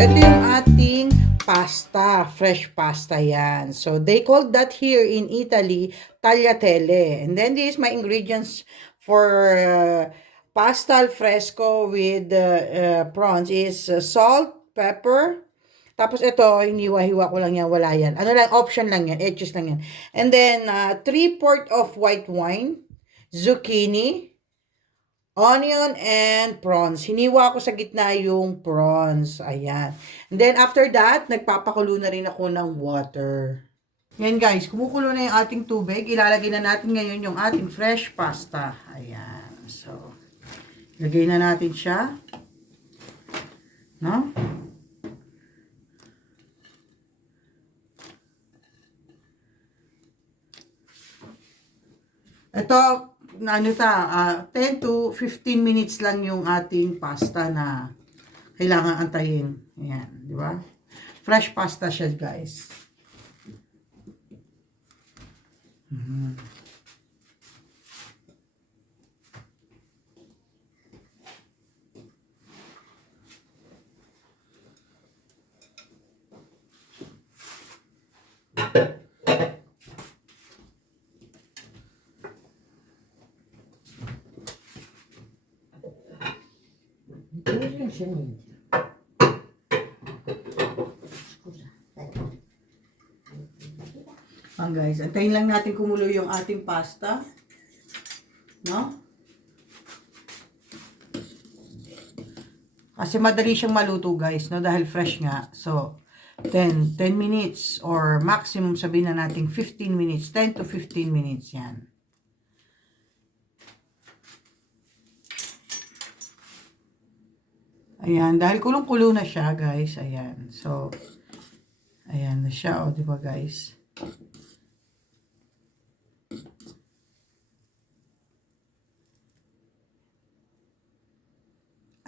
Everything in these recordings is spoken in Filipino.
ito yung ating pasta, fresh pasta yan. So, they called that here in Italy, tagliatelle. And then, this is my ingredients for pasta al fresco with prawns is salt, pepper, tapos ito, hiniwa-hiwa ko lang yan, wala yan. Ano lang, option lang yan, edges lang yan. And then, 3/4 of white wine, zucchini, onion, and prawns. Hiniwa ko sa gitna yung prawns. Ayan. And then, after that, nagpapakulo na rin ako ng water. Yan guys, kumukulo na yung ating tubig. Ilalagay na natin ngayon yung ating fresh pasta. Ayan. So, lagay na natin siya. No? Ito, ano 10 to 15 minutes lang yung ating pasta na kailangan antayin. Ayan, di ba? Fresh pasta siya, guys. Guys, antayin lang natin kumulo yung ating pasta. No? Kasi madali siyang maluto, guys, no? Dahil fresh nga. So, 10 minutes or maximum sabihin na natin 15 minutes. 10 to 15 minutes yan. Ayan, dahil kulong-kulo na siya, guys. Ayan. So, ayan na siya, o, di ba, guys?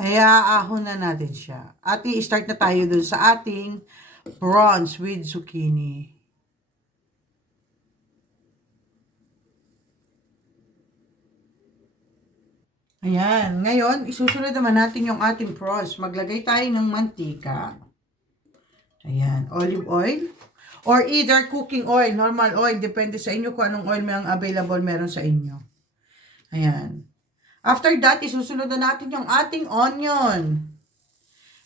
Ayaahon na natin siya. At i-start na tayo dun sa ating prawns with zucchini. Ayan. Ngayon, isusunod naman natin yung ating prawns. Maglagay tayo ng mantika. Ayan. Olive oil. Or either cooking oil, normal oil. Depende sa inyo kung anong oil may available meron sa inyo. Ayan. After that, isusunod na natin yung ating onion.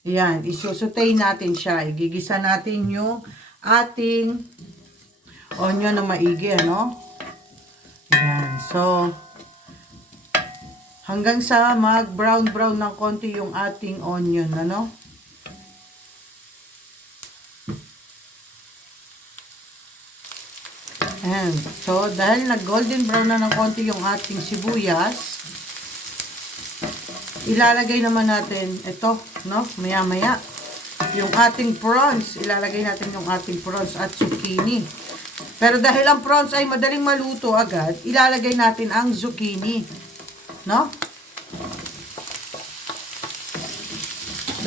Ayan, isusutay natin siya. Igigisa natin yung ating onion na maigi, ano? Ayan, so, hanggang sa mag-brown-brown ng konti yung ating onion, ano? Ayan, so, dahil nag-golden brown na ng konti yung ating sibuyas, ilalagay naman natin ito, no? Maya-maya. Yung ating prawns. Ilalagay natin yung ating prawns at zucchini. Pero dahil ang prawns ay madaling maluto agad, ilalagay natin ang zucchini. No?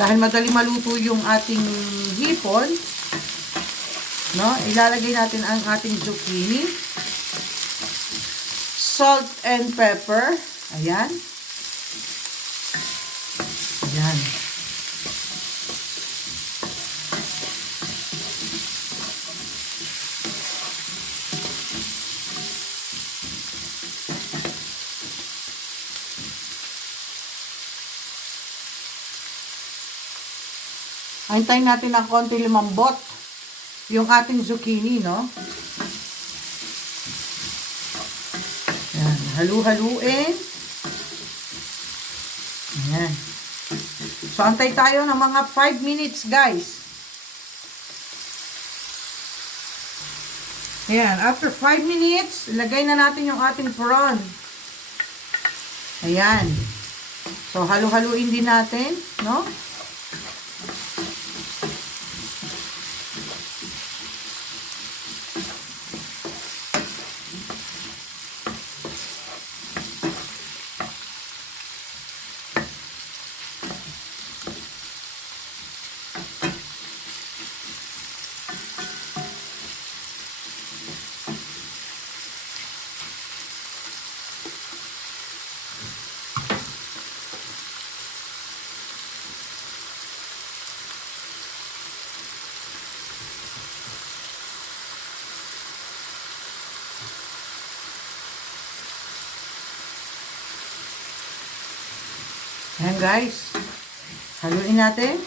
Dahil madaling maluto yung ating hipon, no? Ilalagay natin ang ating zucchini. Salt and pepper. Ayan. Ayan. Hintayin natin ng konti lumambot yung ating zucchini, no? Ayan. Halu-haluin. Ayan. So, antay tayo ng mga 5 minutes, guys. Ayan. After 5 minutes, ilagay na natin yung ating prawn. Ayan. So, halu-haluin din natin, no? Ayan guys. Haluin natin.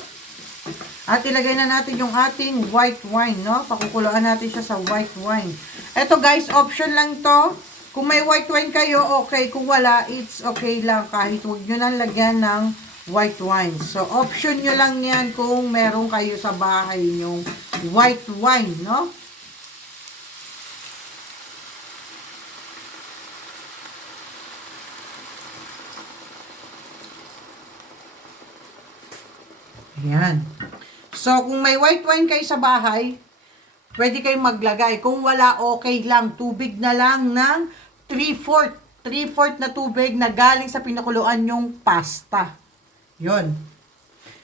At ilagay na natin yung ating white wine, no? Pakukuluan natin siya sa white wine. Ito guys, option lang to. Kung may white wine kayo, okay. Kung wala, it's okay lang. Kahit huwag nyo lang lagyan ng white wine. So, option nyo lang yan kung meron kayo sa bahay yung white wine, no? Ayan. So, kung may white wine kayo sa bahay, pwede kayong maglagay. Kung wala, okay lang. Tubig na lang ng 3/4. 3/4 na tubig na galing sa pinakuluan yung pasta. Yon.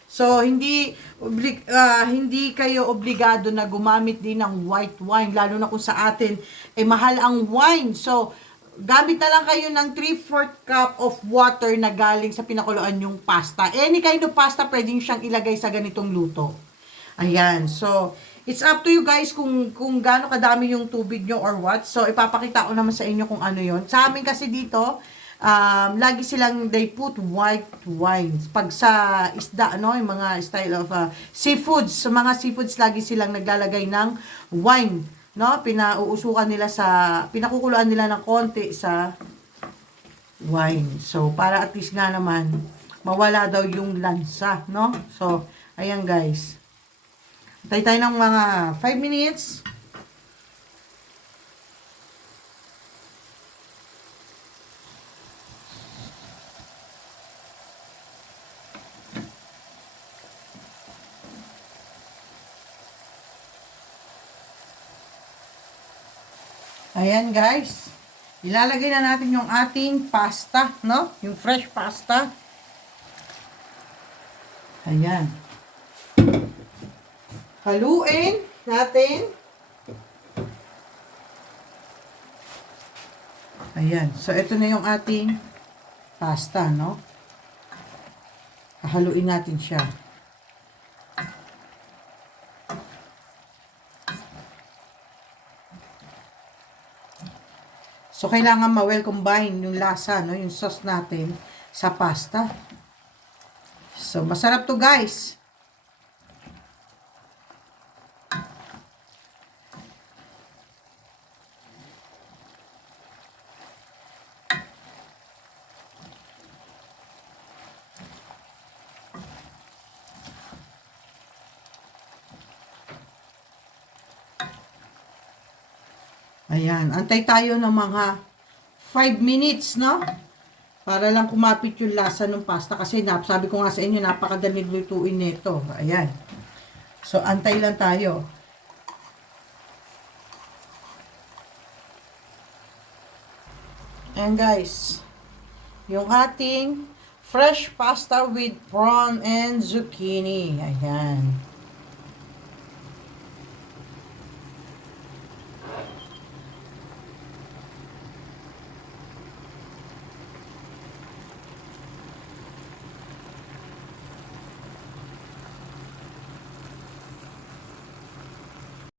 So, hindi kayo obligado na gumamit din ng white wine. Lalo na kung sa atin, mahal ang wine. So, gamit na lang kayo ng 3/4 cup of water na galing sa pinakuluan yung pasta. Any kind of pasta, pwedeng siyang ilagay sa ganitong luto. Ayan. So, it's up to you guys kung gaano kadami yung tubig nyo or what. So, ipapakita ko naman sa inyo kung ano yon. Sa amin kasi dito, lagi silang, they put white wine. Pag sa isda, no, yung mga style of seafoods, sa mga seafoods, lagi silang naglalagay ng wine. No, pinakukuluan nila ng konti sa wine. So, para at least nga naman, mawala daw yung lansa, no? So, ayan guys. Tayo tayo ng mga 5 minutes. Ayan guys. Ilalagay na natin yung ating pasta, no? Yung fresh pasta. Ayan. Haluin natin. Ayan. So, ito na yung ating pasta, no? Haluin natin siya. So, kailangan ma-well combine yung lasa, no? Yung sauce natin sa pasta. So, masarap to guys. Ayan, antay tayo ng mga 5 minutes, no? Para lang kumapit yung lasa ng pasta. Kasi sabi ko nga sa inyo, napakadali lutuin nito. Ayan. So, antay lang tayo. Ayan guys. Yung ating fresh pasta with prawn and zucchini. Ayan.